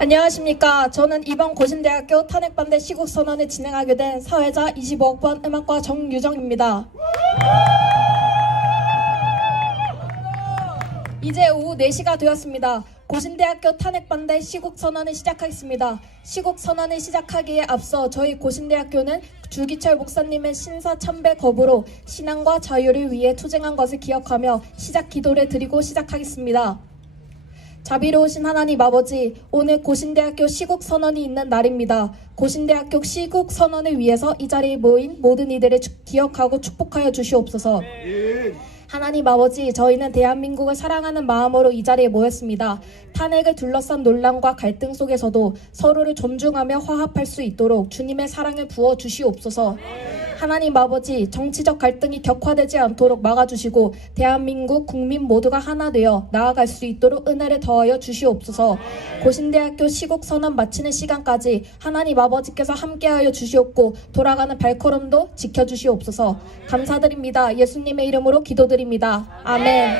안녕하십니까. 저는 이번 고신대학교 탄핵반대 시국선언을 진행하게 된 사회자 25학번 음악과 정유정입니다. 이제 오후 4시가 되었습니다. 고신대학교 탄핵반대 시국선언을 시작하겠습니다. 시국선언을 시작하기에 앞서 저희 고신대학교는 주기철 목사님의 신사 참배 거부로 신앙과 자유를 위해 투쟁한 것을 기억하며 시작 기도를 드리고 시작하겠습니다. 자비로우신 하나님 아버지, 오늘 고신대학교 시국선언이 있는 날입니다. 고신대학교 시국선언을 위해서 이 자리에 모인 모든 이들을 기억하고 축복하여 주시옵소서. 하나님 아버지, 저희는 대한민국을 사랑하는 마음으로 이 자리에 모였습니다. 탄핵을 둘러싼 논란과 갈등 속에서도 서로를 존중하며 화합할 수 있도록 주님의 사랑을 부어 주시옵소서. 하나님 아버지, 정치적 갈등이 격화되지 않도록 막아주시고 대한민국 국민 모두가 하나 되어 나아갈 수 있도록 은혜를 더하여 주시옵소서. 고신대학교 시국선언 마치는 시간까지 하나님 아버지께서 함께하여 주시옵고 돌아가는 발걸음도 지켜주시옵소서. 감사드립니다. 예수님의 이름으로 기도드립니다. 아멘.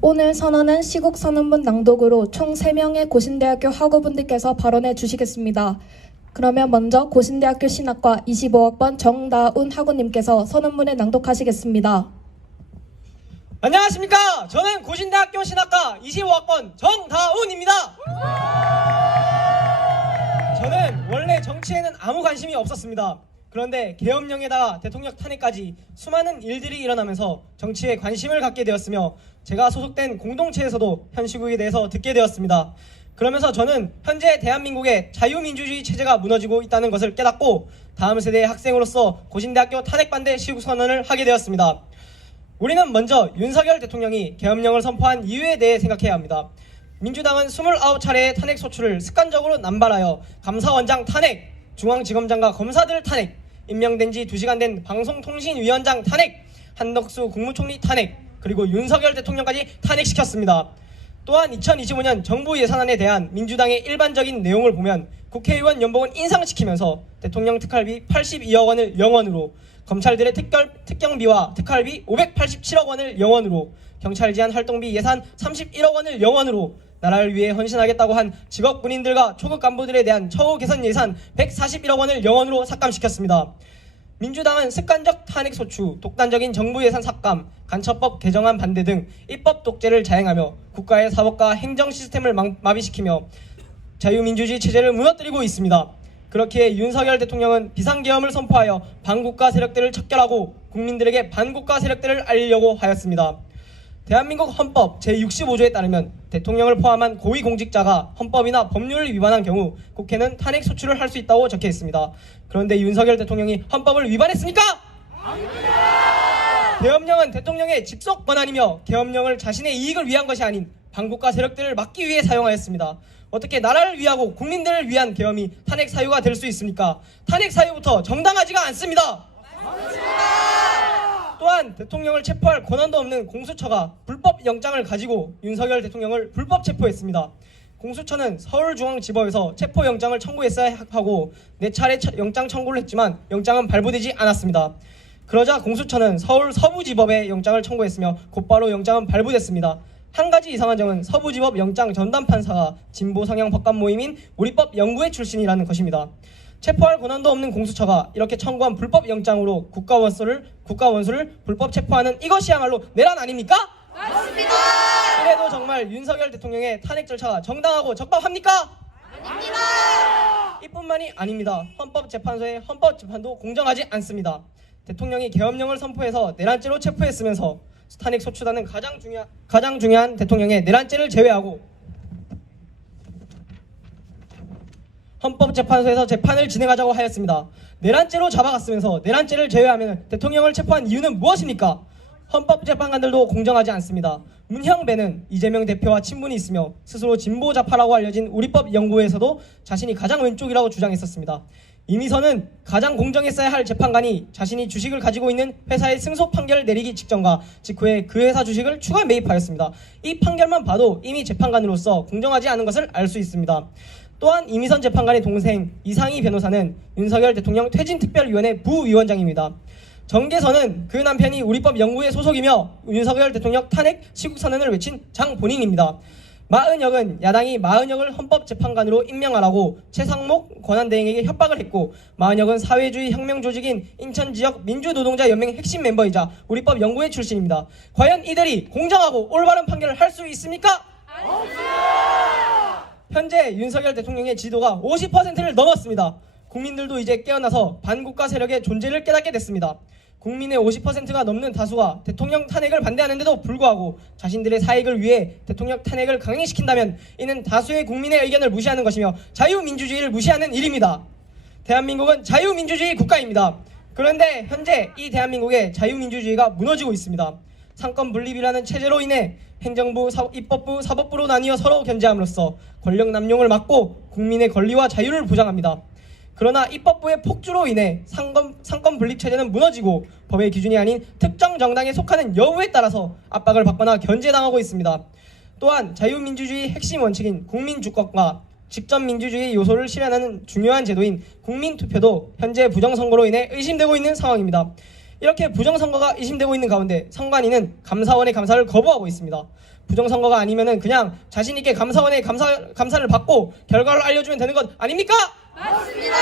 오늘 선언은 시국선언문 낭독으로 총 3명의 고신대학교 학우분들께서 발언해 주시겠습니다. 그러면 먼저 고신대학교 신학과 25학번 정다운 학우님께서 선언문을 낭독하시겠습니다. 안녕하십니까. 저는 고신대학교 신학과 25학번 정다운입니다. 저는 원래 정치에는 아무 관심이 없었습니다. 그런데 계엄령에다가 대통령 탄핵까지 수많은 일들이 일어나면서 정치에 관심을 갖게 되었으며 제가 소속된 공동체에서도 현 시국에 대해서 듣게 되었습니다. 그러면서 저는 현재 대한민국의 자유민주주의 체제가 무너지고 있다는 것을 깨닫고 다음 세대의 학생으로서 고신대학교 탄핵반대 시국선언을 하게 되었습니다. 우리는 먼저 윤석열 대통령이 계엄령을 선포한 이유에 대해 생각해야 합니다. 민주당은 29차례의 탄핵 소추를 습관적으로 남발하여 감사원장 탄핵, 중앙지검장과 검사들 탄핵, 임명된 지 2시간 된 방송통신위원장 탄핵, 한덕수 국무총리 탄핵, 그리고 윤석열 대통령까지 탄핵시켰습니다. 또한 2025년 정부 예산안에 대한 민주당의 일반적인 내용을 보면 국회의원 연봉은 인상시키면서 대통령 특활비 82억 원을 0원으로, 검찰들의 특경비와 특활비 587억 원을 0원으로, 경찰 지안 활동비 예산 31억 원을 0원으로, 나라를 위해 헌신하겠다고 한 직업 군인들과 초급 간부들에 대한 처우 개선 예산 141억 원을 0원으로 삭감시켰습니다. 민주당은 습관적 탄핵 소추, 독단적인 정부 예산 삭감, 간첩법 개정안 반대 등 입법 독재를 자행하며 국가의 사법과 행정 시스템을 마비시키며 자유민주주의 체제를 무너뜨리고 있습니다. 그렇기에 윤석열 대통령은 비상계엄을 선포하여 반국가 세력들을 척결하고 국민들에게 반국가 세력들을 알리려고 하였습니다. 대한민국 헌법 제65조에 따르면 대통령을 포함한 고위공직자가 헌법이나 법률을 위반한 경우 국회는 탄핵 소추를 할 수 있다고 적혀 있습니다. 그런데 윤석열 대통령이 헌법을 위반했습니까? 아닙니다. 계엄령은 대통령의 직속 권한이며 계엄령을 자신의 이익을 위한 것이 아닌 반국가 세력들을 막기 위해 사용하였습니다. 어떻게 나라를 위하고 국민들을 위한 계엄이 탄핵 사유가 될 수 있습니까? 탄핵 사유부터 정당하지가 않습니다. 또한 대통령을 체포할 권한도 없는 공수처가 불법 영장을 가지고 윤석열 대통령을 불법 체포했습니다. 공수처는 서울중앙지법에서 체포영장을 청구했어야 하고 4차례 영장 청구를 했지만 영장은 발부되지 않았습니다. 그러자 공수처는 서울 서부지법에 영장을 청구했으며 곧바로 영장은 발부됐습니다. 한 가지 이상한 점은 서부지법 영장 전담 판사가 진보 성향 법관 모임인 우리법 연구회 출신이라는 것입니다. 체포할 권한도 없는 공수처가 이렇게 청구한 불법 영장으로 국가원수를 불법 체포하는 이것이야말로 내란 아닙니까? 맞습니다. 그래도 정말 윤석열 대통령의 탄핵 절차가 정당하고 적법합니까? 아닙니다. 이뿐만이 아닙니다. 헌법재판소의 헌법재판도 공정하지 않습니다. 대통령이 계엄령을 선포해서 내란죄로 체포했으면서 탄핵 소추단은 가장 중요한 대통령의 내란죄를 제외하고 헌법재판소에서 재판을 진행하자고 하였습니다. 내란죄로 잡아갔으면서 내란죄를 제외하면 대통령을 체포한 이유는 무엇입니까? 헌법재판관들도 공정하지 않습니다. 문형배는 이재명 대표와 친분이 있으며 스스로 진보좌파라고 알려진 우리법 연구회에서도 자신이 가장 왼쪽이라고 주장했었습니다. 이미선은 가장 공정했어야 할 재판관이 자신이 주식을 가지고 있는 회사의 승소 판결을 내리기 직전과 직후에 그 회사 주식을 추가 매입하였습니다. 이 판결만 봐도 이미 재판관으로서 공정하지 않은 것을 알 수 있습니다. 또한 이미선 재판관의 동생 이상희 변호사는 윤석열 대통령 퇴진특별위원회 부위원장입니다. 정계선은 그 남편이 우리법 연구회 소속이며 윤석열 대통령 탄핵 시국선언을 외친 장본인입니다. 마은혁은 야당이 마은혁을 헌법재판관으로 임명하라고 최상목 권한대행에게 협박을 했고, 마은혁은 사회주의 혁명조직인 인천지역 민주노동자연맹 핵심 멤버이자 우리법 연구회 출신입니다. 과연 이들이 공정하고 올바른 판결을 할 수 있습니까? 현재 윤석열 대통령의 지도가 50%를 넘었습니다. 국민들도 이제 깨어나서 반국가 세력의 존재를 깨닫게 됐습니다. 국민의 50%가 넘는 다수가 대통령 탄핵을 반대하는데도 불구하고 자신들의 사익을 위해 대통령 탄핵을 강행시킨다면 이는 다수의 국민의 의견을 무시하는 것이며 자유민주주의를 무시하는 일입니다. 대한민국은 자유민주주의 국가입니다. 그런데 현재 이 대한민국의 자유민주주의가 무너지고 있습니다. 상권 분립이라는 체제로 인해 행정부, 입법부, 사법부로 나뉘어 서로 견제함으로써 권력 남용을 막고 국민의 권리와 자유를 보장합니다. 그러나 입법부의 폭주로 인해 상권 분립 체제는 무너지고 법의 기준이 아닌 특정 정당에 속하는 여부에 따라서 압박을 받거나 견제당하고 있습니다. 또한 자유민주주의 핵심 원칙인 국민주권과 직접민주주의 요소를 실현하는 중요한 제도인 국민투표도 현재 부정선거로 인해 의심되고 있는 상황입니다. 이렇게 부정선거가 의심되고 있는 가운데 선관위는 감사원의 감사를 거부하고 있습니다. 부정선거가 아니면은 그냥 자신있게 감사원의 감사를 받고 결과를 알려주면 되는 것 아닙니까? 맞습니다.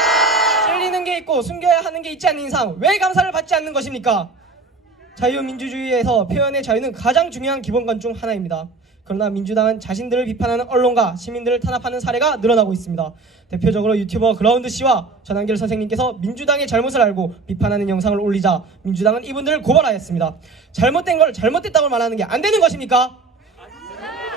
찔리는 게 있고 숨겨야 하는 게 있지 않는 이상 왜 감사를 받지 않는 것입니까? 자유민주주의에서 표현의 자유는 가장 중요한 기본권 중 하나입니다. 그러나 민주당은 자신들을 비판하는 언론과 시민들을 탄압하는 사례가 늘어나고 있습니다. 대표적으로 유튜버 그라운드 씨와 전한길 선생님께서 민주당의 잘못을 알고 비판하는 영상을 올리자 민주당은 이분들을 고발하였습니다. 잘못된 걸 잘못됐다고 말하는 게 안 되는 것입니까?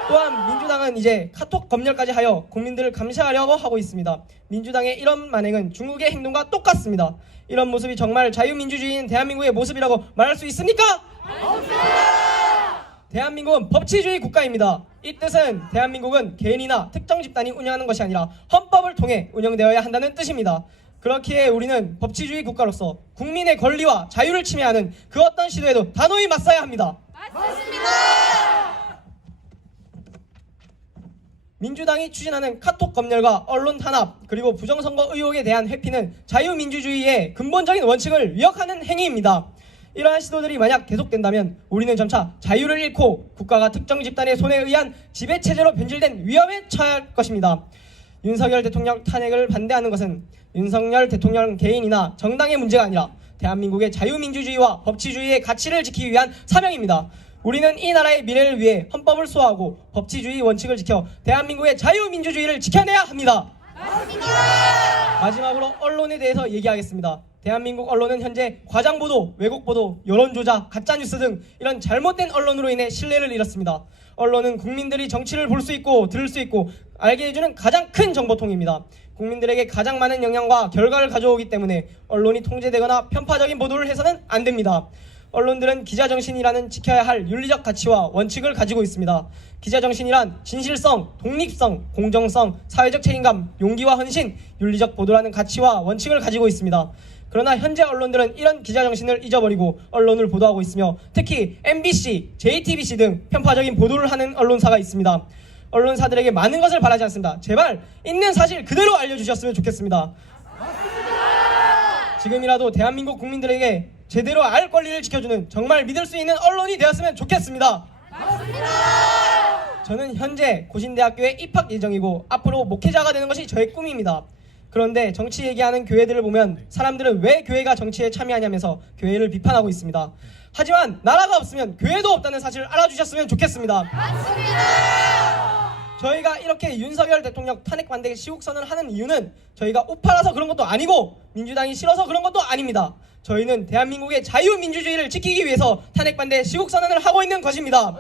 또한 민주당은 이제 카톡 검열까지 하여 국민들을 감시하려고 하고 있습니다. 민주당의 이런 만행은 중국의 행동과 똑같습니다. 이런 모습이 정말 자유민주주의인 대한민국의 모습이라고 말할 수 있습니까? 대한민국은 법치주의 국가입니다. 이 뜻은 대한민국은 개인이나 특정 집단이 운영하는 것이 아니라 헌법을 통해 운영되어야 한다는 뜻입니다. 그렇기에 우리는 법치주의 국가로서 국민의 권리와 자유를 침해하는 그 어떤 시도에도 단호히 맞서야 합니다. 맞습니다. 민주당이 추진하는 카톡 검열과 언론 탄압 그리고 부정선거 의혹에 대한 회피는 자유민주주의의 근본적인 원칙을 위협하는 행위입니다. 이러한 시도들이 만약 계속된다면 우리는 점차 자유를 잃고 국가가 특정 집단의 손에 의한 지배체제로 변질된 위험에 처할 것입니다. 윤석열 대통령 탄핵을 반대하는 것은 윤석열 대통령 개인이나 정당의 문제가 아니라 대한민국의 자유민주주의와 법치주의의 가치를 지키기 위한 사명입니다. 우리는 이 나라의 미래를 위해 헌법을 수호하고 법치주의 원칙을 지켜 대한민국의 자유민주주의를 지켜내야 합니다. 맞습니다. 마지막으로 언론에 대해서 얘기하겠습니다. 대한민국 언론은 현재 과장보도, 왜곡보도, 여론조작, 가짜뉴스 등 이런 잘못된 언론으로 인해 신뢰를 잃었습니다. 언론은 국민들이 정치를 볼 수 있고 들을 수 있고 알게 해주는 가장 큰 정보통입니다. 국민들에게 가장 많은 영향과 결과를 가져오기 때문에 언론이 통제되거나 편파적인 보도를 해서는 안 됩니다. 언론들은 기자정신이라는 지켜야 할 윤리적 가치와 원칙을 가지고 있습니다. 기자정신이란 진실성, 독립성, 공정성, 사회적 책임감, 용기와 헌신, 윤리적 보도라는 가치와 원칙을 가지고 있습니다. 그러나 현재 언론들은 이런 기자정신을 잊어버리고 언론을 보도하고 있으며 특히 MBC, JTBC 등 편파적인 보도를 하는 언론사가 있습니다. 언론사들에게 많은 것을 바라지 않습니다. 제발 있는 사실 그대로 알려주셨으면 좋겠습니다. 지금이라도 대한민국 국민들에게 제대로 알 권리를 지켜주는 정말 믿을 수 있는 언론이 되었으면 좋겠습니다. 저는 현재 고신대학교에 입학 예정이고 앞으로 목회자가 되는 것이 저의 꿈입니다. 그런데 정치 얘기하는 교회들을 보면 사람들은 왜 교회가 정치에 참여하냐면서 교회를 비판하고 있습니다. 하지만 나라가 없으면 교회도 없다는 사실을 알아주셨으면 좋겠습니다. 저희가 이렇게 윤석열 대통령 탄핵 반대 시국선언을 하는 이유는 저희가 우파라서 그런 것도 아니고 민주당이 싫어서 그런 것도 아닙니다. 저희는 대한민국의 자유민주주의를 지키기 위해서 탄핵 반대 시국선언을 하고 있는 것입니다.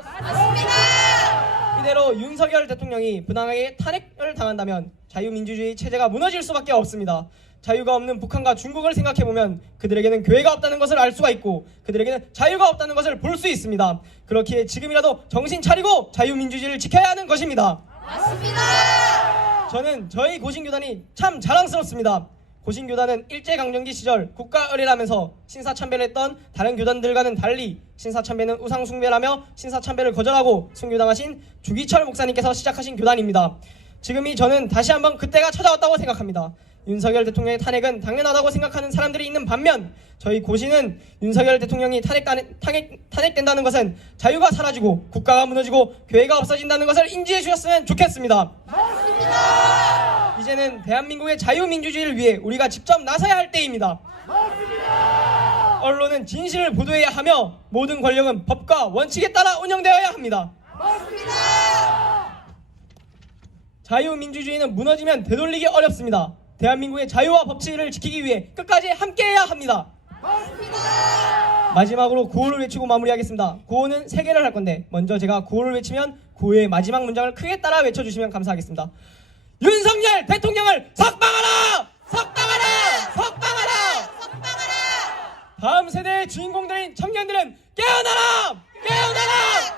이대로 윤석열 대통령이 부당하게 탄핵을 당한다면 자유민주주의 체제가 무너질 수밖에 없습니다. 자유가 없는 북한과 중국을 생각해보면 그들에게는 교회가 없다는 것을 알 수가 있고 그들에게는 자유가 없다는 것을 볼 수 있습니다. 그렇기에 지금이라도 정신 차리고 자유민주주의를 지켜야 하는 것입니다. 맞습니다. 저는 저희 고신교단이 참 자랑스럽습니다. 고신교단은 일제강점기 시절 국가의례라면서 신사참배를 했던 다른 교단들과는 달리 신사참배는 우상숭배라며 신사참배를 거절하고 순교당하신 주기철 목사님께서 시작하신 교단입니다. 지금이 저는 다시 한번 그때가 찾아왔다고 생각합니다. 윤석열 대통령의 탄핵은 당연하다고 생각하는 사람들이 있는 반면 저희 고시는 윤석열 대통령이 탄핵된다는 것은 자유가 사라지고 국가가 무너지고 교회가 없어진다는 것을 인지해 주셨으면 좋겠습니다. 맞습니다. 이제는 대한민국의 자유민주주의를 위해 우리가 직접 나서야 할 때입니다. 맞습니다. 언론은 진실을 보도해야 하며 모든 권력은 법과 원칙에 따라 운영되어야 합니다. 맞습니다. 자유민주주의는 무너지면 되돌리기 어렵습니다. 대한민국의 자유와 법치를 지키기 위해 끝까지 함께해야 합니다. 맞습니다. 마지막으로 구호를 외치고 마무리하겠습니다. 구호는 3개를 할 건데 먼저 제가 구호를 외치면 구호의 마지막 문장을 크게 따라 외쳐주시면 감사하겠습니다. 윤석열 대통령을 석방하라! 석방하라! 석방하라! 석방하라. 다음 세대의 주인공들인 청년들은 깨어나라! 깨어나라!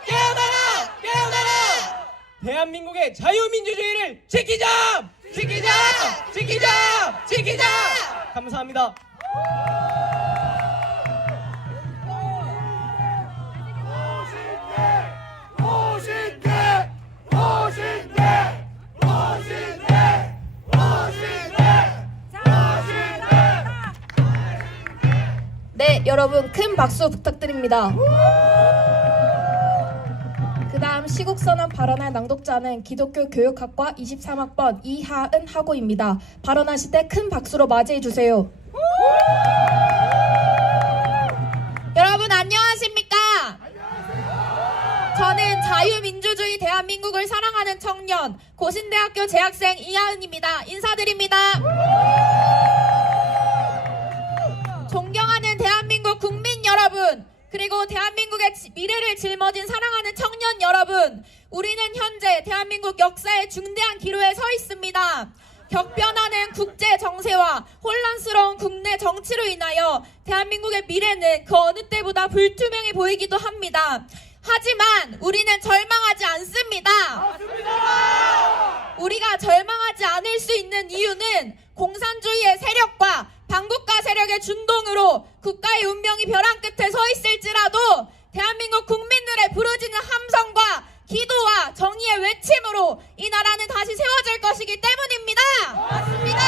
깨어나라! 깨어나라! 대한민국의 자유민주주의를 지키자! 지키자! 지키자! 지키자! 감사합니다. 네, 여러분 큰 박수 부탁드립니다. 그 다음 시국선언 발언할 낭독자는 기독교 교육학과 23학번 이하은 학우입니다. 발언하실 때 큰 박수로 맞이해주세요. 여러분 안녕하십니까? 저는 자유민주주의 대한민국을 사랑하는 청년 고신대학교 재학생 이하은입니다. 인사드립니다. 존경하는 대한민국 국민 여러분, 그리고 대한민국의 미래를 짊어진 사랑하는 청년 여러분, 우리는 현재 대한민국 역사의 중대한 기로에 서 있습니다. 격변하는 국제 정세와 혼란스러운 국내 정치로 인하여 대한민국의 미래는 그 어느 때보다 불투명해 보이기도 합니다. 하지만 우리는 절망하지 않습니다. 우리가 절망하지 않을 수 있는 이유는 공산주의의 세력과 반국가 세력의 준동으로 국가의 운명이 벼랑 끝에 서 있을지라도 대한민국 국민들의 부르짖는 함성과 기도와 정의의 외침으로 이 나라는 다시 세워질 것이기 때문입니다. 맞습니다.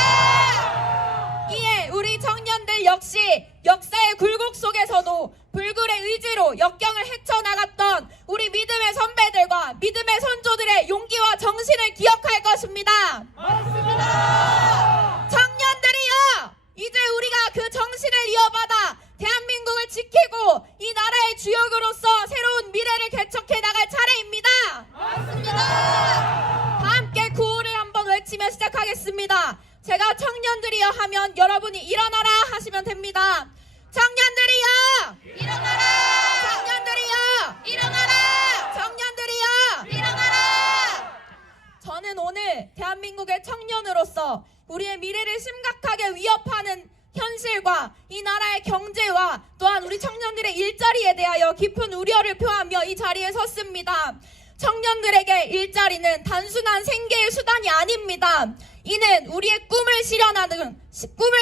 이에 우리 청년들 역시 역사의 굴곡 속에서도 불굴의 의지로 역경을 헤쳐나갔던 우리 믿음의 선배들과 믿음의 선조들의 용기와 정신을 기억할 것입니다. 맞습니다. 청년들이여, 이제 우리가 그 정신을 이어받아 대한민국을 지키고 이 나라의 주역으로서 새로운 미래를 개척해 나갈 차례입니다. 맞습니다. 다 함께 구호를 한번 외치며 시작하겠습니다. 제가 청년들이여 하면 여러분이 일어나라 하시면 됩니다. 청년들이여 일어나라. 청년들이여 일어나라. 청년들이여 일어나라. 저는 오늘 대한민국의 청년으로서 우리의 미래를 심각하게 위협하는 현실과 이 나라의 경제와 또한 우리 청년들의 일자리에 대하여 깊은 우려를 표하며 이 자리에 섰습니다. 청년들에게 일자리는 단순한 생계의 수단이 아닙니다. 이는 우리의 꿈을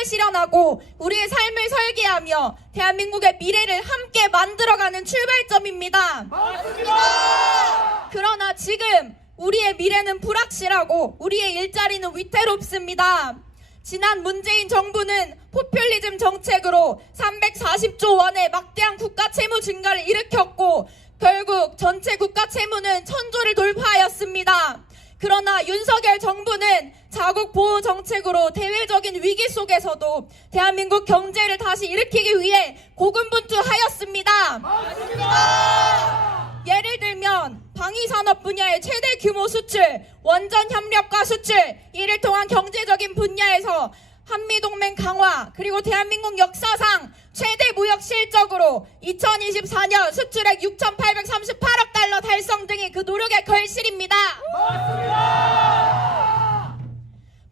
실현하고 우리의 삶을 설계하며 대한민국의 미래를 함께 만들어가는 출발점입니다. 맞습니다. 그러나 지금 우리의 미래는 불확실하고 우리의 일자리는 위태롭습니다. 지난 문재인 정부는 포퓰리즘 정책으로 340조 원의 막대한 국가 채무 증가를 일으켰고 결국 전체 국가 채무는 1000조를 돌파하였습니다. 그러나 윤석열 정부는 자국 보호 정책으로 대외적인 위기 속에서도 대한민국 경제를 다시 일으키기 위해 고군분투하였습니다. 맞습니다. 예를 들면 방위산업 분야의 최대 규모 수출, 원전 협력과 수출, 이를 통한 경제적인 분야에서 한미동맹 강화, 그리고 대한민국 역사상 최대 무역 실적으로 2024년 수출액 6,838억 달러 달성 등이 그 노력의 결실입니다.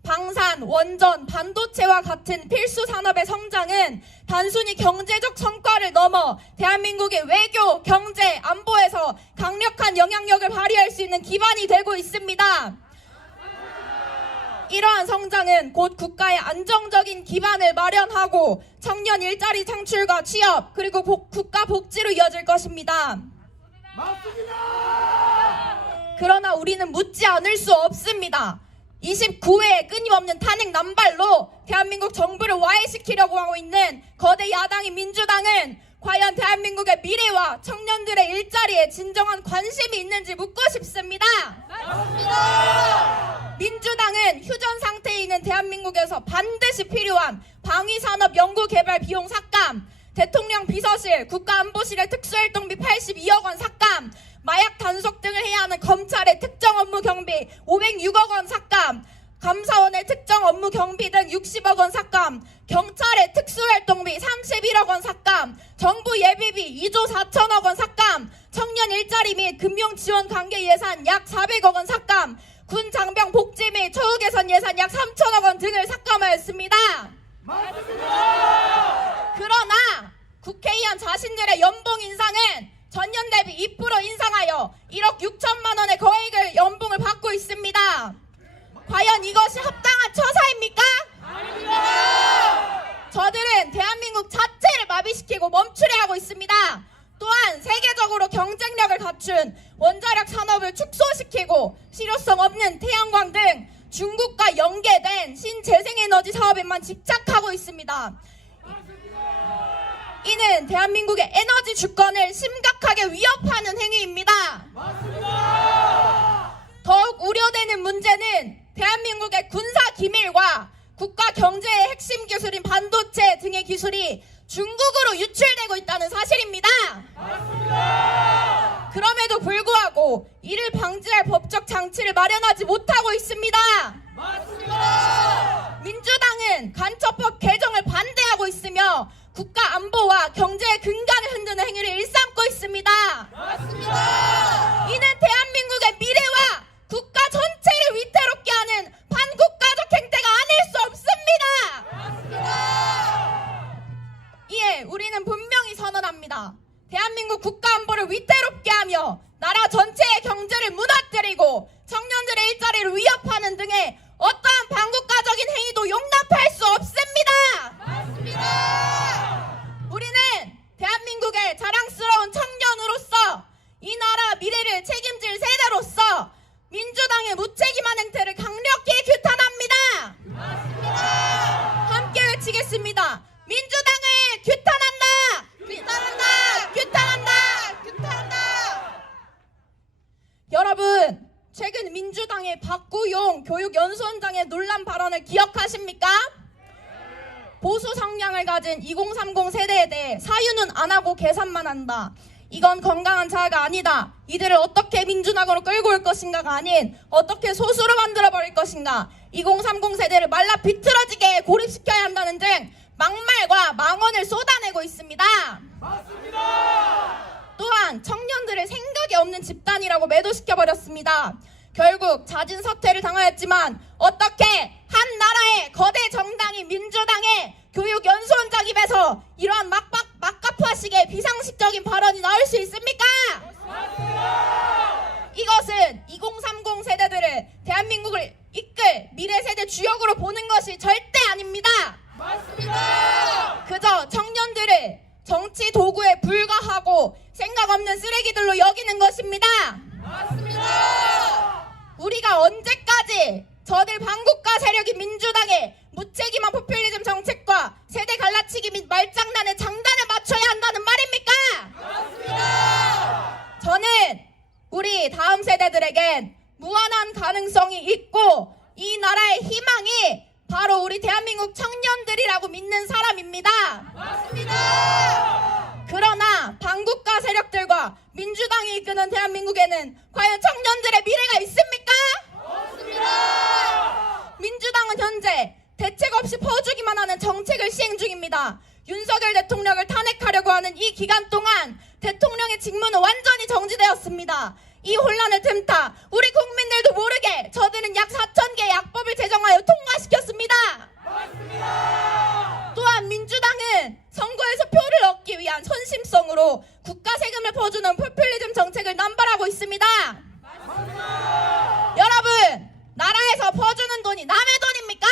방산, 원전, 반도체와 같은 필수 산업의 성장은 단순히 경제적 성과를 넘어 대한민국의 외교, 경제, 안보에서 강력한 영향력을 발휘할 수 있는 기반이 되고 있습니다. 이러한 성장은 곧 국가의 안정적인 기반을 마련하고 청년 일자리 창출과 취업, 그리고 국가 복지로 이어질 것입니다. 그러나 우리는 묻지 않을 수 없습니다. 29회의 끊임없는 탄핵 남발로 대한민국 정부를 와해시키려고 하고 있는 거대 야당인 민주당은 과연 대한민국의 미래와 청년들의 일자리에 진정한 관심이 있는지 묻고 싶습니다. 민주당은 휴전 상태에 있는 대한민국에서 반드시 필요한 방위산업 연구개발 비용 삭감, 대통령 비서실, 국가안보실의 특수활동비 82억 원 삭감, 마약 단속 등을 해야 하는 검찰의 특정 업무 경비 506억 원 삭감, 감사원의 특정 업무 경비 등 60억 원 삭감, 경찰의 특수활동비 31억 원 삭감, 정부 예비비 2조 4천억 원 삭감, 청년 일자리 및 금융지원 관계 예산 약 400억 원 삭감, 군 장병 복지 및 처우 개선 예산 약 3천억 원 등을 삭감하였습니다. 그러나 국회의원 자신들의 연봉 인상은 전년 대비 2% 인상하여 1억 6천만 원의 거액을 연봉을 받고 있습니다. 과연 이것이 합당한 처사입니까? 저들은 대한민국 자체를 마비시키고 멈추려 하고 있습니다. 또한 세계적으로 경쟁력을 갖춘 원자력 산업을 축소시키고 실효성 없는 태양광 등 중국과 연계된 신재생에너지 사업에만 집착하고 있습니다. 이는 대한민국의 에너지 주권을 심각하게 위협하는 행위입니다. 더욱 우려되는 문제는 대한민국의 군사 기밀과 국가 경제의 핵심 기술인 반도체 등의 기술이 중국으로 유출되고 있다는 사실입니다. 그럼에도 불구하고 이를 방지할 법적 장치를 마련하지 못하고 있습니다. 민주당은 간첩법 개정을 반대하고 있으며 국가 안보와 경제의 근간을 흔드는 행위를 일삼고 있습니다. 이는 대한민국의 미래와 국가 전체를 위태롭게 하는 반국가적 행태가 아닐 수 없습니다. 이에 우리는 분명히 선언합니다. 대한민국 국가 안보를 위태롭게 하며 나라 전체의 경제를 무너뜨리고 청년들의 일자리를 위협하는 등의 어떠한 반국가적인 행위도 용납할 수 없습니다. 우리는 대한민국의 자랑스러운 청년으로서 이 나라 미래를 책임질 세대로서 민주당의 무책임한 행태를 강력히 규탄합니다. 함께 외치겠습니다. 민주당을 규탄한다! 규탄한다! 규탄한다! 규탄한다! 여러분, 최근 민주당의 박구용 교육연수원장의 논란 발언을 기억하십니까? 보수 성향을 가진 2030 세대에 대해 사유는 안 하고 계산만 한다. 이건 건강한 자아가 아니다. 이들을 어떻게 민주당으로 끌고 올 것인가가 아닌 어떻게 소수로 만들어버릴 것인가. 2030 세대를 말라 비틀어지게 고립시켜야 한다는 등 막말과 망언을 쏟아내고 있습니다. 또한 청년들을 생각이 없는 집단이라고 매도시켜버렸습니다. 결국 잦은 사퇴를 당하였지만 어떻게 한 나라의 거대 정당인 민주당의 교육연수원장 입에서 이러한 막가프하식의 비상식적인 발언이 나올 수 있습니까? 이것은 2030 세대들을 대한민국을 이끌 미래세대 주역으로 보는 것이 절대 아닙니다. 그저 청년들을 정치 도구에 불과하고 생각 없는 쓰레기들로 여기는 것입니다. 우리가 언제까지 저들 반국가 세력인 민주당의 무책임한 포퓰리즘 정책과 세대 갈라치기 및 말장난의 장단을 맞춰야 한다는 말입니까? 저는 우리 다음 세대들에겐 무한한 가능성이 있고 이 나라의 희망이 바로 우리 대한민국 청년들이라고 믿는 사람입니다. 그러나 반국가 세력들과 민주당이 이끄는 대한민국에는 과연 청년들의 미래가 있습니까? 민주당은 현재 대책 없이 퍼주기만 하는 정책을 시행 중입니다. 윤석열 대통령을 탄핵하려고 하는 이 기간 동안 대통령의 직무는 완전히 정지되었습니다. 이 혼란을 틈타 우리 국민들도 모르게 저들은 약 4,000개의 약법을 제정하여 통과시켰습니다. 또한 민주당은 선거에서 표를 얻기 위한 선심성으로 국가 세금을 퍼주는 포퓰리즘 정책을 남발하고 있습니다. 여러분, 나라에서 퍼주는 돈이 남의 돈입니까?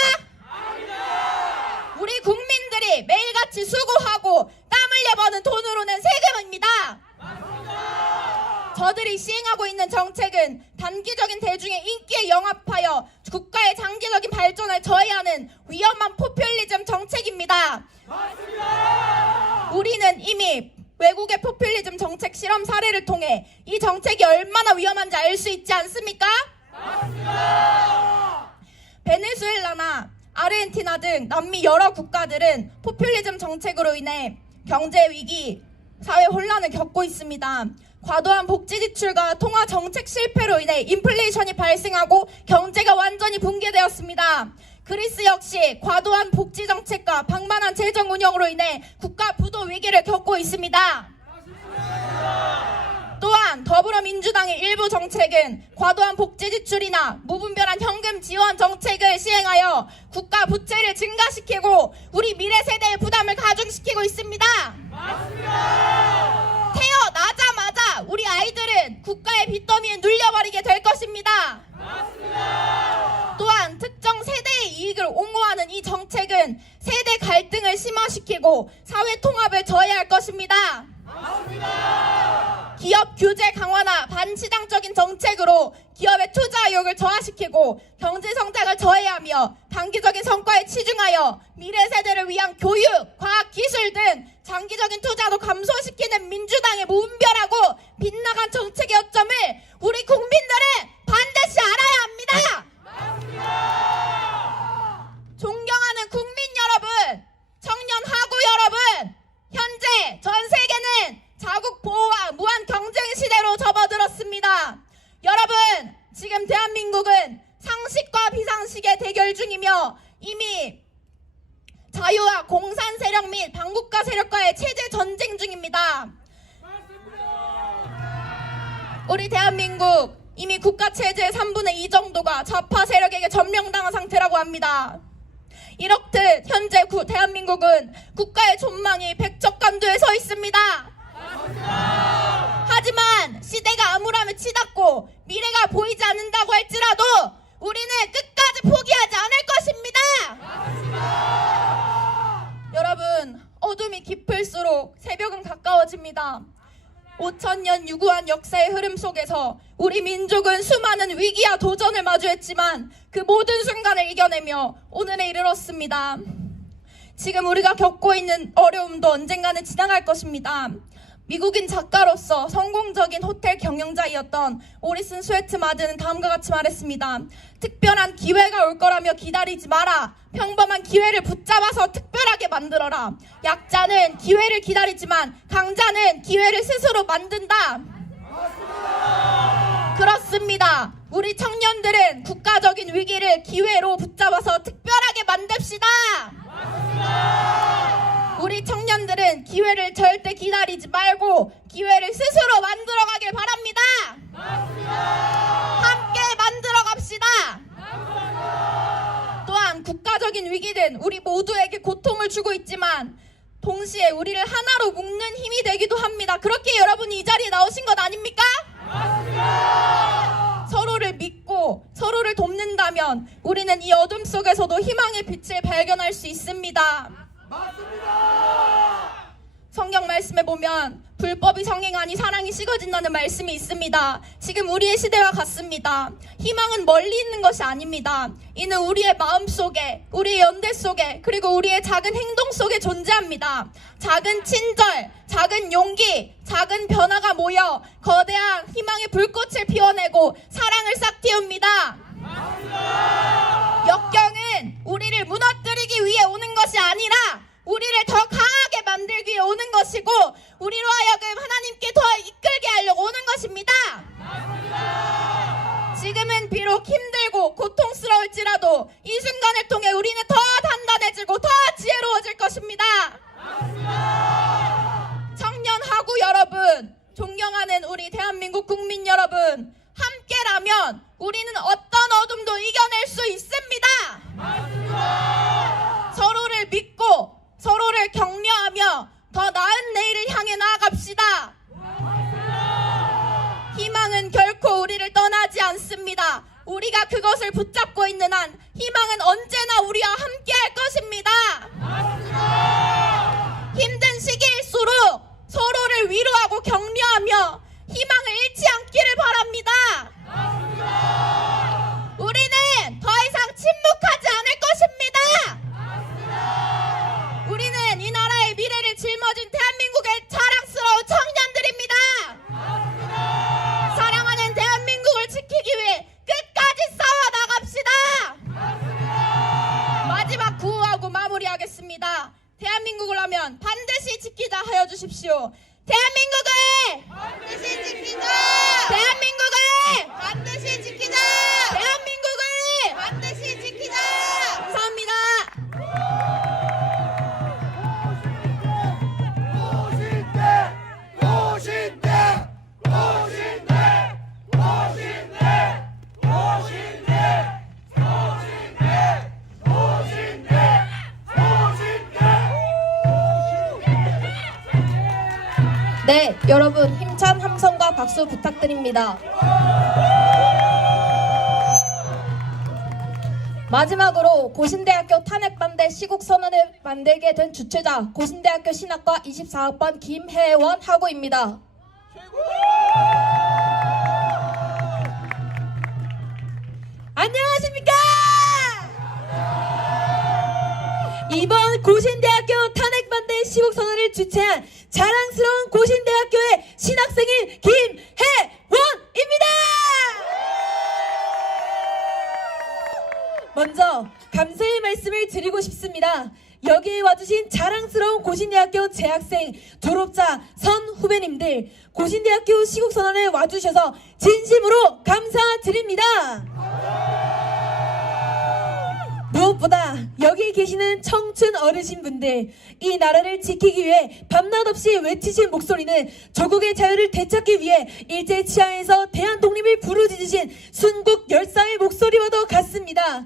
우리 국민들이 매일같이 수고하고 땀 흘려 버는 돈으로 낸 세금입니다. 저들이 시행하고 있는 정책은 단기적인 대중의 인기에 영합하여 국가의 장기적인 발전을 저해하는 위험한 포퓰리즘 정책입니다. 우리는 이미 외국의 포퓰리즘 정책 실험 사례를 통해 이 정책이 얼마나 위험한지 알 수 있지 않습니까? 베네수엘라나 아르헨티나 등 남미 여러 국가들은 포퓰리즘 정책으로 인해 경제 위기, 사회 혼란을 겪고 있습니다. 과도한 복지 지출과 통화 정책 실패로 인해 인플레이션이 발생하고 경제가 완전히 붕괴되었습니다. 그리스 역시 과도한 복지 정책과 방만한 재정 운영으로 인해 국가 부도 위기를 겪고 있습니다. 또한 더불어민주당의 일부 정책은 과도한 복지 지출이나 무분별한 현금 지원 정책을 시행하여 국가 부채를 증가시키고 우리 미래 세대의 부담을 가중시키고 있습니다. 태어나자마자 우리 아이들은 국가의 빚더미에 눌려버리게 될 것입니다. 또한 특정 세대의 이익을 옹호하는 이 정책은 세대 갈등을 심화시키고 사회 통합을 저해할 것입니다. 기업 규제 강화나 반시장적인 정책으로 기업의 투자 의욕을 저하시키고 경제 성장을 저해하며 단기적인 성과에 치중하여 미래 세대를 위한 교육, 과학, 기술 등 장기적인 투자도 감소시키는 민주당의 무분별하고 빗나간 정책의 요점을 우리 국민들은 반드시 알아야 합니다. 존경하는 국민 여러분, 청년 하구 여러분, 현재 전 세계는 자국 보호와 무한 경쟁 시대로 접어들었습니다. 여러분, 지금 대한민국은 상식과 비상식의 대결 중이며 이미 자유와 공산 세력 및 반국가 세력과의 체제 전쟁 중입니다. 우리 대한민국 이미 국가 체제의 3분의 2 정도가 좌파 세력에게 점령당한 상태라고 합니다. 이렇듯 현재 대한민국은 국가의 존망이 백척간두에 서 있습니다. 하지만 시대가 암울함에 치닫고 미래가 보이지 않는다고 할지라도 우리는 끝까지 포기하지 않을 것입니다. 여러분, 어둠이 깊을수록 새벽은 가까워집니다. 5,000년 유구한 역사의 흐름 속에서 우리 민족은 수많은 위기와 도전을 마주했지만 그 모든 순간을 이겨내며 오늘에 이르렀습니다. 지금 우리가 겪고 있는 어려움도 언젠가는 지나갈 것입니다. 미국인 작가로서 성공적인 호텔 경영자이었던 오리슨 스웨트마드는 다음과 같이 말했습니다. 특별한 기회가 올 거라며 기다리지 마라. 평범한 기회를 붙잡아서 특별하게 만들어라. 약자는 기회를 기다리지만 강자는 기회를 스스로 만든다. 그렇습니다. 우리 청년들은 국가적인 위기를 기회로 붙잡아서 특별하게 만듭시다. 우리 청년들은 기회를 절대 기다리지 말고 기회를 스스로 만들어가길 바랍니다. 함께 만들어 갑시다. 또한 국가적인 위기는 우리 모두에게 고통을 주고 있지만 동시에 우리를 하나로 묶는 힘이 되기도 합니다. 그렇게 여러분이 이 자리에 나오신 것 아닙니까? 서로를 믿고 서로를 돕는다면 우리는 이 어둠 속에서도 희망의 빛을 발견할 수 있습니다. 성경 말씀에 보면 불법이 성행하니 사랑이 식어진다는 말씀이 있습니다. 지금 우리의 시대와 같습니다. 희망은 멀리 있는 것이 아닙니다. 이는 우리의 마음 속에, 우리의 연대 속에, 그리고 우리의 작은 행동 속에 존재합니다. 작은 친절, 작은 용기, 작은 변화가 모여 거대한 희망의 불꽃을 피워내고 사랑을 싹 틔웁니다. 역경은 우리를 무너뜨리기 위해 오는 것이 아니라 우리를 더 강하게 만들기 위해 오는 것이고 우리로 하여금 하나님께 더 이끌게 하려고 오는 것입니다. 지금은 비록 힘들고 고통스러울지라도 이 순간을 통해 우리는 더 단단해지고 더 지혜로워질 것입니다. 청년 하구 여러분, 존경하는 우리 대한민국 국민 여러분, 함께라면 우리는 어떤 어둠도 이겨낼 수 있습니다. 서로를 믿고 서로를 격려하며 더 나은 내일을 향해 나아갑시다. 희망은 결코 우리를 떠나지 않습니다. 우리가 그것을 붙잡고 있는 한 희망은 언제나 우리와 함께 할 것입니다. 힘든 시기일수록 서로를 위로하고 격려하며 희망을 잃지 않기를 바랍니다. 우리는 더 주십시오. 대한민국을 반드시 지키자. 대한민국을 반드시 지키자. 대한민국을 반드시 지키자. 감사합니다. 네, 여러분 힘찬 함성과 박수 부탁드립니다. 마지막으로 고신대학교 탄핵반대 시국선언을 만들게 된 주최자 고신대학교 신학과 24학번 김혜원 학우입니다. 안녕하십니까? 이번 고신대학교 탄핵반대 시국선언을 주최한 자랑스러운 고신대학교의 신학생인 김혜원입니다. 먼저 감사의 말씀을 드리고 싶습니다. 여기에 와주신 자랑스러운 고신대학교 재학생, 졸업자, 선 후배님들, 고신대학교 시국선언에 와주셔서 진심으로 감사드립니다. 무엇보다 여기 계시는 청춘 어르신분들, 이 나라를 지키기 위해 밤낮 없이 외치신 목소리는 조국의 자유를 되찾기 위해 일제 치하에서 대한 독립을 부르짖으신 순국 열사의 목소리와도 같습니다.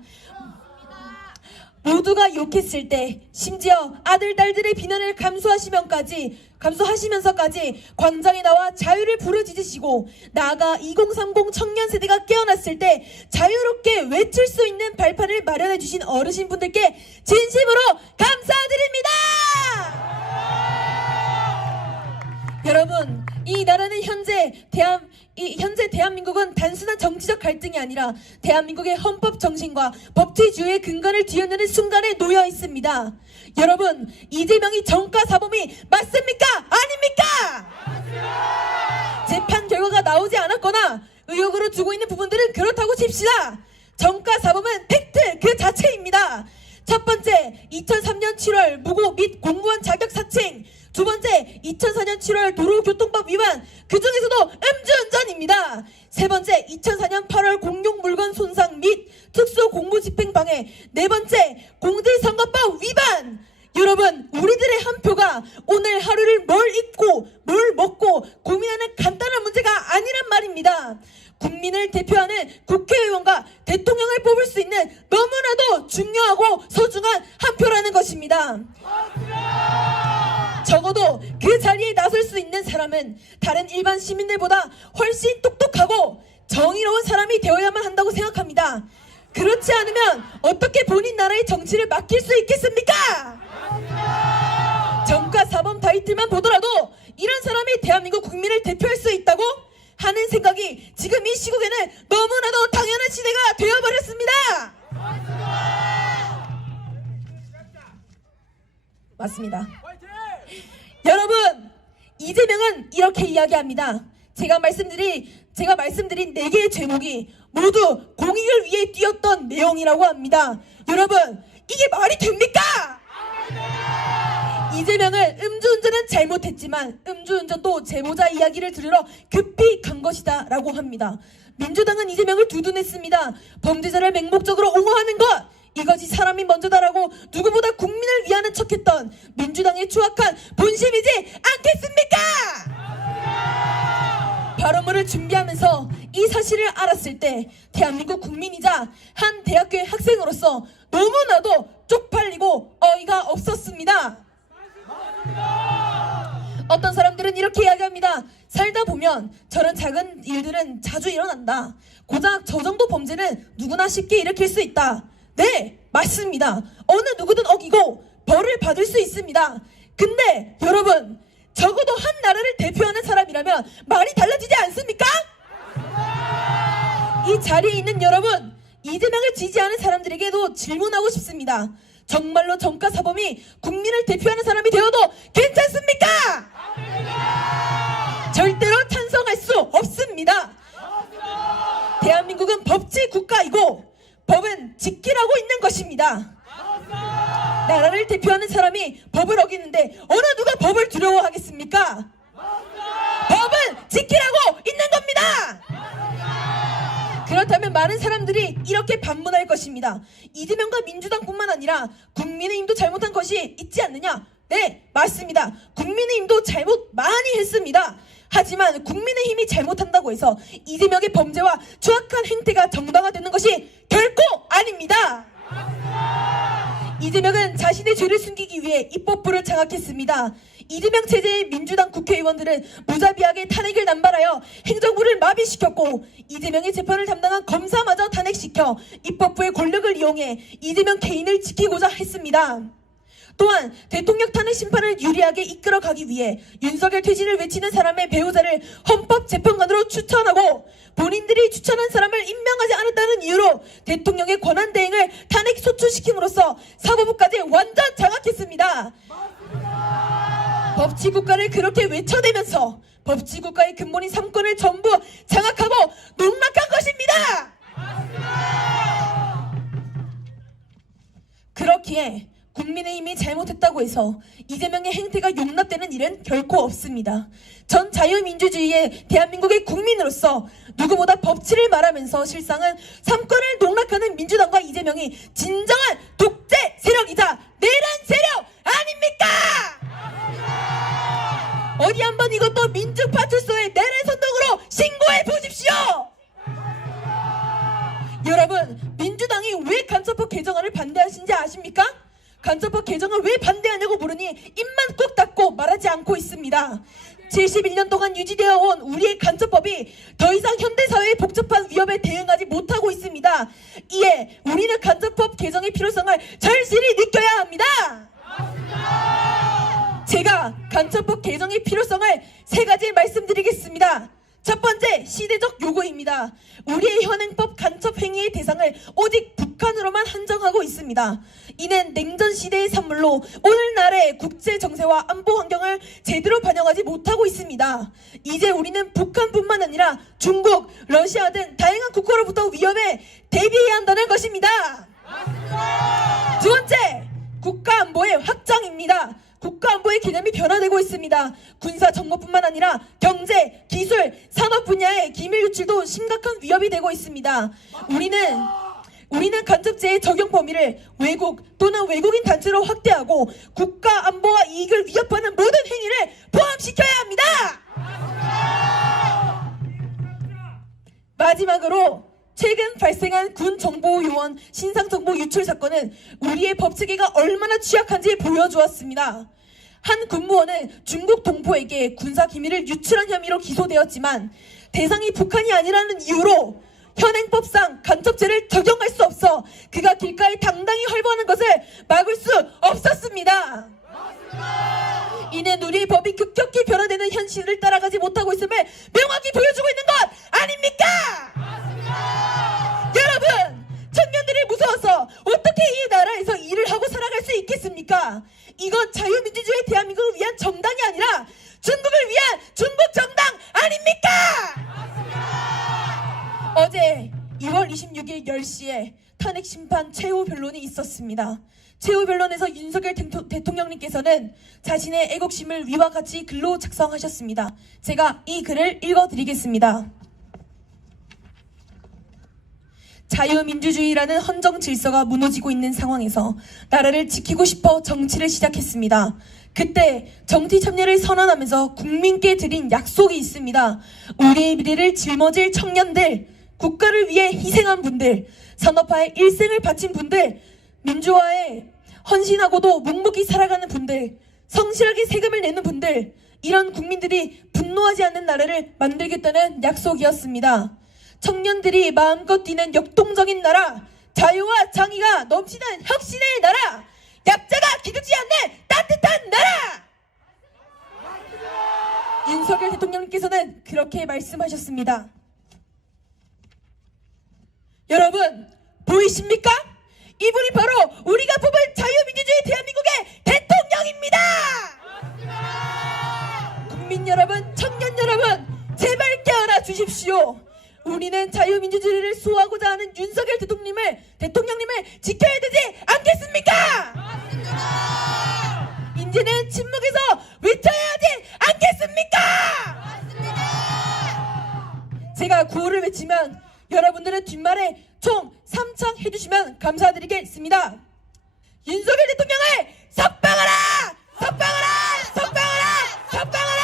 모두가 욕했을 때, 심지어 아들, 딸들의 비난을 감수하시면서까지 광장에 나와 자유를 부르짖으시고, 나아가 2030 청년 세대가 깨어났을 때 자유롭게 외칠 수 있는 발판을 마련해주신 어르신분들께 진심으로 감사드립니다. 여러분, 이 나라는 현재 대한민국은 단순한 정치적 갈등이 아니라 대한민국의 헌법 정신과 법치주의의 근간을 뒤흔드는 순간에 놓여 있습니다. 여러분, 이재명이 정가 사범이 맞습니까? 아닙니까? 맞습니다. 재판 결과가 나오지 않았거나 의혹으로 두고 있는 부분들은 그렇다고 칩시다. 정가 사범은 팩트 그 자체입니다. 첫 번째, 2003년 7월 무고 및 공무원 자격 사칭. 두 번째, 2004년 7월 도로교통법 위반, 그 중에서도 음주운전입니다. 세 번째, 2004년 8월 공용 물건 손상 및 특수 공무집행 방해. 네 번째, 공직선거법 위반. 여러분, 우리들의 한 표가 오늘 하루를 뭘 입고 뭘 먹고 고민하는 간단한 문제가 아니란 말입니다. 국민을 대표하는 국회의원과 대통령을 뽑을 수 있는 너무나도 중요하고 소중한 한 표라는 것입니다. 적어도 그 자리에 나설 수 있는 사람은 다른 일반 시민들보다 훨씬 똑똑하고 정의로운 사람이 되어야만 한다고 생각합니다. 그렇지 않으면 어떻게 본인 나라의 정치를 맡길 수 있겠습니까? 정가 사범 타이틀만 보더라도 이런 사람이 대한민국 국민을 대표할 수 있다고 하는 생각이 지금 이 시국에는 너무나도 당연한 시대가 되어버렸습니다. 맞습니다. 여러분, 이재명은 이렇게 이야기합니다. 제가 말씀드린 4개의 제목이 모두 공익을 위해 뛰었던 내용이라고 합니다. 여러분, 이게 말이 됩니까? 이재명은 음주운전은 잘못했지만 음주운전도 제보자 이야기를 들으러 급히 간 것이다 라고 합니다. 민주당은 이재명을 두둔했습니다. 범죄자를 맹목적으로 옹호하는 것, 이것이 사람이 먼저다라고 누구보다 국민을 위하는 척했던 민주당의 추악한 본심이지 않겠습니까? 발언문을 준비하면서 이 사실을 알았을 때 대한민국 국민이자 한 대학교의 학생으로서 너무나도 쪽팔리고 어이가 없었습니다. 어떤 사람들은 이렇게 이야기합니다. 살다 보면 저런 작은 일들은 자주 일어난다. 고작 저 정도 범죄는 누구나 쉽게 일으킬 수 있다. 네, 맞습니다. 어느 누구든 어기고 벌을 받을 수 있습니다. 근데 여러분, 적어도 한 나라를 대표하는 사람이라면 말이 달라지지 않습니까? 이 자리에 있는 여러분, 이재명을 지지하는 사람들에게도 질문하고 싶습니다. 정말로 정가사범이 국민을 대표하는 사람이 되어도 괜찮습니까? 절대로 찬성할 수 없습니다. 대한민국은 법치 국가이고 법은 지키라고 있는 것입니다. 나라를 대표하는 사람이 법을 어기는데 어느 누가 법을 두려워하겠습니까? 법은 지키라고 있는 겁니다. 그렇다면 많은 사람들이 이렇게 반문할 것입니다. 이재명과 민주당뿐만 아니라 국민의힘도 잘못한 것이 있지 않느냐? 네, 맞습니다. 국민의힘도 잘못 많이 했습니다. 하지만 국민의힘이 잘못한다고 해서 이재명의 범죄와 추악한 행태가 정당화되는 것이 결코 아닙니다. 이재명은 자신의 죄를 숨기기 위해 입법부를 장악했습니다. 이재명 체제의 민주당 국회의원들은 무자비하게 탄핵을 남발하여 행정부를 마비시켰고 이재명의 재판을 담당한 검사마저 탄핵시켜 입법부의 권력을 이용해 이재명 개인을 지키고자 했습니다. 또한 대통령 탄핵 심판을 유리하게 이끌어가기 위해 윤석열 퇴진을 외치는 사람의 배우자를 헌법재판관으로 추천하고 본인들이 추천한 사람을 임명하지 않았다는 이유로 대통령의 권한대행을 탄핵 소추시킴으로써 사법부까지 완전 장악했습니다. 법치국가를 그렇게 외쳐대면서 법치국가의 근본인 3권을 전부 장악하고 농락한 것입니다. 그렇기에 국민의힘이 잘못했다고 해서 이재명의 행태가 용납되는 일은 결코 없습니다. 전 자유민주주의의 대한민국의 국민으로서 누구보다 법치를 말하면서 실상은 3권을 농락하는 민주당과 이재명이 진정한 독재 세력이자 내란 세력 아닙니까? 어디 한번 이것도 민주파출소의 내란 선동으로 신고해 보십시오. 여러분, 민주당이 왜 간첩법 개정안을 반대하신지 아십니까? 간첩법 개정을 왜 반대하냐고 물으니 입만 꾹 닫고 말하지 않고 있습니다. 71년 동안 유지되어 온 우리의 간첩법이 더 이상 현대사회의 복잡한 위협에 대응하지 못하고 있습니다. 이에 우리는 간첩법 개정의 필요성을 절실히 느껴야 합니다. 제가 간첩법 개정의 필요성을 3가지 말씀드리겠습니다. 첫 번째, 시대적 요구입니다. 우리의 현행법 간첩 행위의 대상을 오직 북한으로만 한정하고 있습니다. 이는 냉전 시대의 산물로 오늘날의 국제 정세와 안보 환경을 제대로 반영하지 못하고 있습니다. 이제 우리는 북한뿐만 아니라 중국, 러시아 등 다양한 국가로부터 위협에 대비해야 한다는 것입니다. 두 번째, 국가안보의 확장입니다. 국가안보의 개념이 변화되고 있습니다. 군사 정보뿐만 아니라 경제, 기술, 산업 분야의 기밀 유출도 심각한 위협이 되고 있습니다. 우리는 간첩죄의 적용 범위를 외국 또는 외국인 단체로 확대하고 국가 안보와 이익을 위협하는 모든 행위를 포함시켜야 합니다. 마지막으로 최근 발생한 군 정보 요원 신상 정보 유출 사건은 우리의 법체계가 얼마나 취약한지 보여주었습니다. 한 군무원은 중국 동포에게 군사 기밀을 유출한 혐의로 기소되었지만 대상이 북한이 아니라는 이유로 현행법상 간첩죄를 적용할 수 없어 그가 길가에 당당히 활보하는 것을 막을 수 없었습니다. 이는 우리의 법이 급격히 변화되는 현실을 따라가지 못하고 있음을 명확히 보여주고 있는 것 아닙니까? 여러분, 청년들이 무서워서 어떻게 이 나라에서 일을 하고 살아갈 수 있겠습니까? 이건 자유민주주의 대한민국을 위한 정당이 아니라 중국을 위한 중국 정당 아닙니까? 어제 2월 26일 10시에 탄핵 심판 최후 변론이 있었습니다. 최후 변론에서 윤석열 대통령님께서는 자신의 애국심을 위와 같이 글로 작성하셨습니다. 제가 이 글을 읽어드리겠습니다. 자유민주주의라는 헌정 질서가 무너지고 있는 상황에서 나라를 지키고 싶어 정치를 시작했습니다. 그때 정치 참여를 선언하면서 국민께 드린 약속이 있습니다. 우리의 미래를 짊어질 청년들, 국가를 위해 희생한 분들, 산업화에 일생을 바친 분들, 민주화에 헌신하고도 묵묵히 살아가는 분들, 성실하게 세금을 내는 분들, 이런 국민들이 분노하지 않는 나라를 만들겠다는 약속이었습니다. 청년들이 마음껏 뛰는 역동적인 나라, 자유와 정의가 넘치는 혁신의 나라, 약자가 기죽지 않는 따뜻한 나라! 윤석열 대통령님께서는 그렇게 말씀하셨습니다. 여러분, 보이십니까? 이분이 바로 우리가 뽑은 자유민주주의 대한민국의 대통령입니다! 국민 여러분, 청년 여러분, 제발 깨어나 주십시오. 우리는 자유민주주의를 수호하고자 하는 윤석열 대통령님을 지켜야 되지 않겠습니까? 이제는 침묵에서 외쳐야 하지 않겠습니까? 제가 구호를 외치면 여러분들은 뒷말에 총 3창 해주시면 감사드리겠습니다. 윤석열 대통령을 석방하라! 석방하라! 석방하라! 석방하라!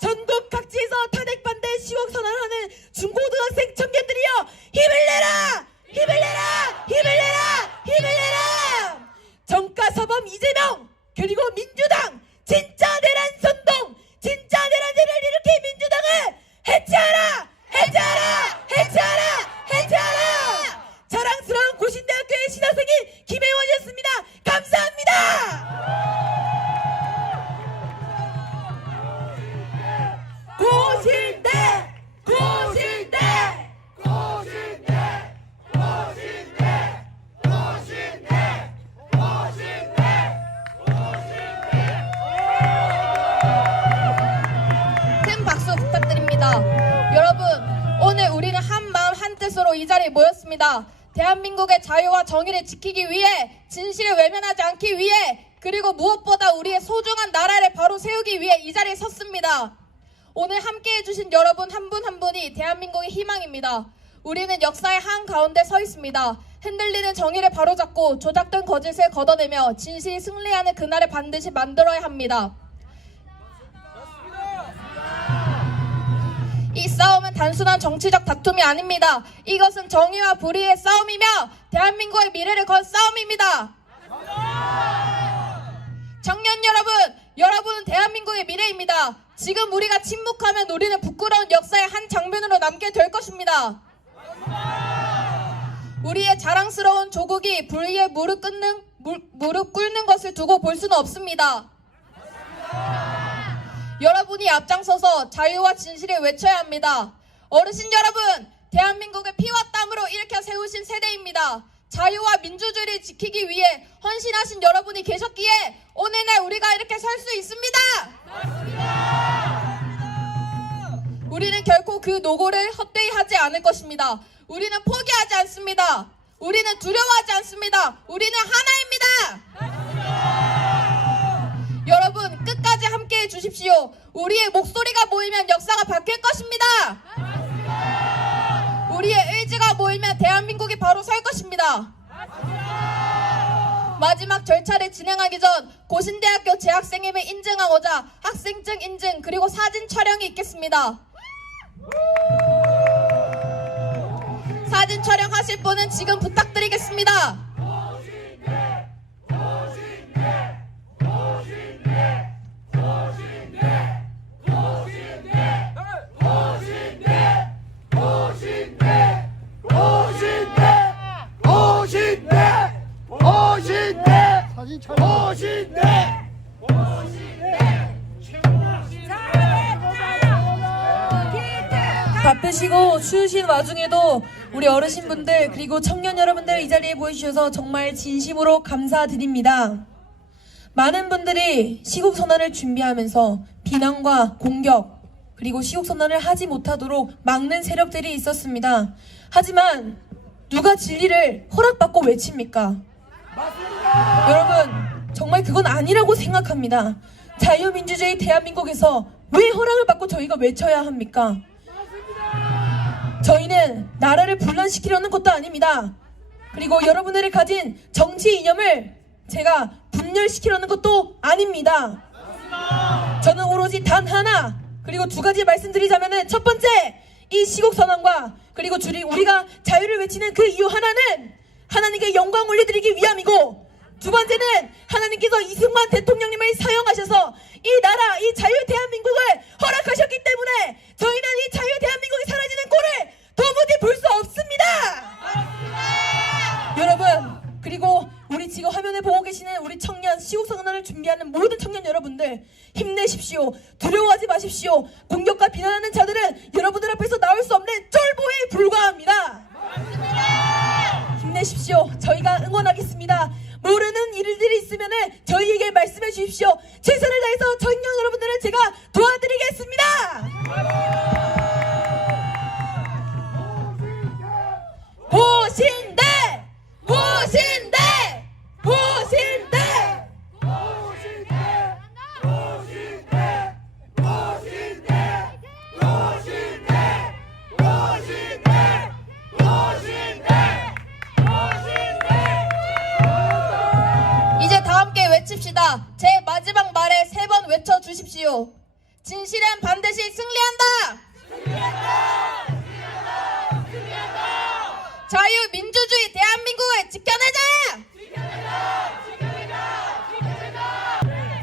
전국 각지에서 탄핵 반대 시국 선언하는 중고등학생 청년들이여 힘을 내라! 힘을 내라! 힘을 내라! 힘을 내라! 정가 사범 이재명 그리고 민주당 진짜 내란 선동 진짜 내란죄를 일으킨 민주당을 해체하라! 해체하라! 해체하라! 해체하라! 자랑스러운 고신대학교의 신학생인 김혜원이었습니다. 감사합니다. 고신대! 고신대! 고신대! 고신대! 고신대! 고신대! 큰 박수 부탁드립니다. 여러분, 오늘 우리는 한 마음 한 뜻으로 이 자리에 모였습니다. 대한민국의 자유와 정의를 지키기 위해, 진실을 외면하지 않기 위해, 그리고 무엇보다 우리의 소중한 나라를 바로 세우기 위해 이 자리에 섰습니다. 오늘 함께 해주신 여러분 한 분 한 분이 대한민국의 희망입니다. 우리는 역사의 한가운데 서 있습니다. 흔들리는 정의를 바로잡고 조작된 거짓을 걷어내며 진실이 승리하는 그날을 반드시 만들어야 합니다. 이 싸움은 단순한 정치적 다툼이 아닙니다. 이것은 정의와 불의의 싸움이며 대한민국의 미래를 건 싸움입니다. 청년 여러분, 여러분은 대한민국의 미래입니다. 지금 우리가 침묵하면 우리는 부끄러운 역사의 한 장면으로 남게 될 것입니다. 우리의 자랑스러운 조국이 불의에 무릎 꿇는 것을 두고 볼 수는 없습니다. 여러분이 앞장서서 자유와 진실을 외쳐야 합니다. 어르신 여러분, 대한민국의 피와 땀으로 일으켜 세우신 세대입니다. 자유와 민주주의를 지키기 위해 헌신하신 여러분이 계셨기에 오늘날 우리가 이렇게 설 수 있습니다. 우리는 결코 그 노고를 헛되이 하지 않을 것입니다. 우리는 포기하지 않습니다. 우리는 두려워하지 않습니다. 우리는 하나입니다. 여러분, 끝까지 함께해 주십시오. 우리의 목소리가 모이면 역사가 바뀔 것입니다. 우리의 의지가 모이면 대한민국이 바로 설 것입니다. 마지막 절차를 진행하기 전 고신대학교 재학생임을 인증하고자 학생증 인증 그리고 사진 촬영이 있겠습니다. 사진 촬영하실 분은 지금 부탁드리겠습니다. 바쁘시고 추우신 와중에도 우리 어르신분들 그리고 청년 여러분들 이 자리에 모여주셔서 정말 진심으로 감사드립니다. 많은 분들이 시국선언을 준비하면서 비난과 공격 그리고 시국선언을 하지 못하도록 막는 세력들이 있었습니다. 하지만 누가 진리를 허락받고 외칩니까? 여러분, 정말 그건 아니라고 생각합니다. 자유민주주의 대한민국에서 왜 허락을 받고 저희가 외쳐야 합니까? 저희는 나라를 분란시키려는 것도 아닙니다. 그리고 여러분들이 가진 정치 이념을 제가 분열시키려는 것도 아닙니다. 저는 오로지 단 하나, 그리고 두 가지 말씀드리자면은, 첫 번째, 이 시국선언과 그리고 우리가 자유를 외치는 그 이유 하나는 하나님께 영광 올려드리기 위함이고, 두 번째는 하나님께서 이승만 대통령님을 사용하셔서 이 나라, 이 자유 대한민국을 허락하셨기 때문에 저희는 이 자유 대한민국이 사라지는 꼴을 도무지 볼 수 없습니다. 여러분, 그리고 우리 지금 화면에 보고 계시는 우리 청년, 시국선언을 준비하는 모든 청년 여러분들, 힘내십시오. 두려워하지 마십시오. 공격과 비난하는 자들은 여러분들 앞에서 나올 수 없는 쫄보에 불과합니다. 힘내십시오. 저희가 응원하겠습니다. 모르는 일들이 있으면 저희에게 말씀해 주십시오. 최선을 다해서 청년 여러분들을 제가 도와드리겠습니다. 진실은 반드시 승리한다. 자유민주주의 대한민국을 지켜내자.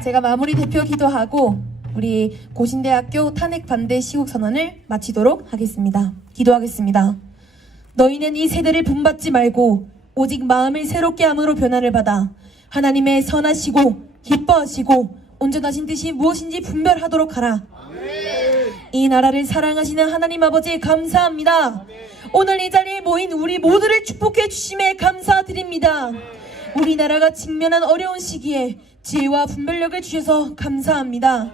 제가 마무리 대표 기도하고 우리 고신대학교 탄핵 반대 시국 선언을 마치도록 하겠습니다. 기도하겠습니다. 너희는 이 세대를 분받지 말고 오직 마음을 새롭게 함으로 변화를 받아 하나님의 선하시고 기뻐하시고 온전하신 뜻이 무엇인지 분별하도록 하라. 이 나라를 사랑하시는 하나님 아버지 감사합니다. 오늘 이 자리에 모인 우리 모두를 축복해 주심에 감사드립니다. 우리나라가 직면한 어려운 시기에 지혜와 분별력을 주셔서 감사합니다.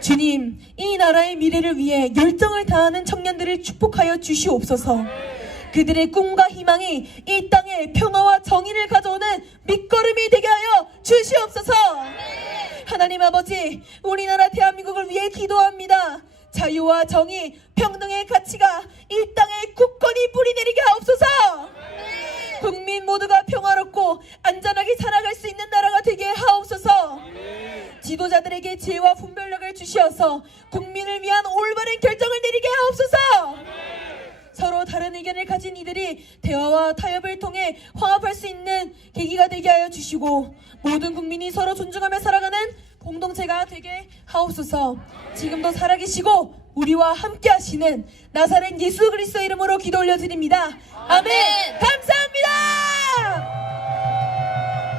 주님, 이 나라의 미래를 위해 열정을 다하는 청년들을 축복하여 주시옵소서. 그들의 꿈과 희망이 이 땅에 평화와 정의를 가져오는 밑거름이 되게 하여 주시옵소서. 하나님 아버지, 우리나라 대한민국을 위해 기도합니다. 자유와 정의, 평등의 가치가 이 땅에 굳건히 뿌리내리게 하옵소서. 국민 모두가 평화롭고 안전하게 살아갈 수 있는 나라가 되게 하옵소서. 지도자들에게 지혜와 분별력을 주시어서 국민을 위한 올바른 결정을 내리게 하옵소서. 서로 다른 의견을 가진 이들이 대화와 타협을 통해 화합할 수 있는 계기가 되게 하여 주시고 모든 국민이 서로 존중하며 살아가는 공동체가 되게 하옵소서. 지금도 살아계시고 우리와 함께 하시는 나사렛 예수 그리스도 이름으로 기도 올려드립니다. 아멘. 감사합니다.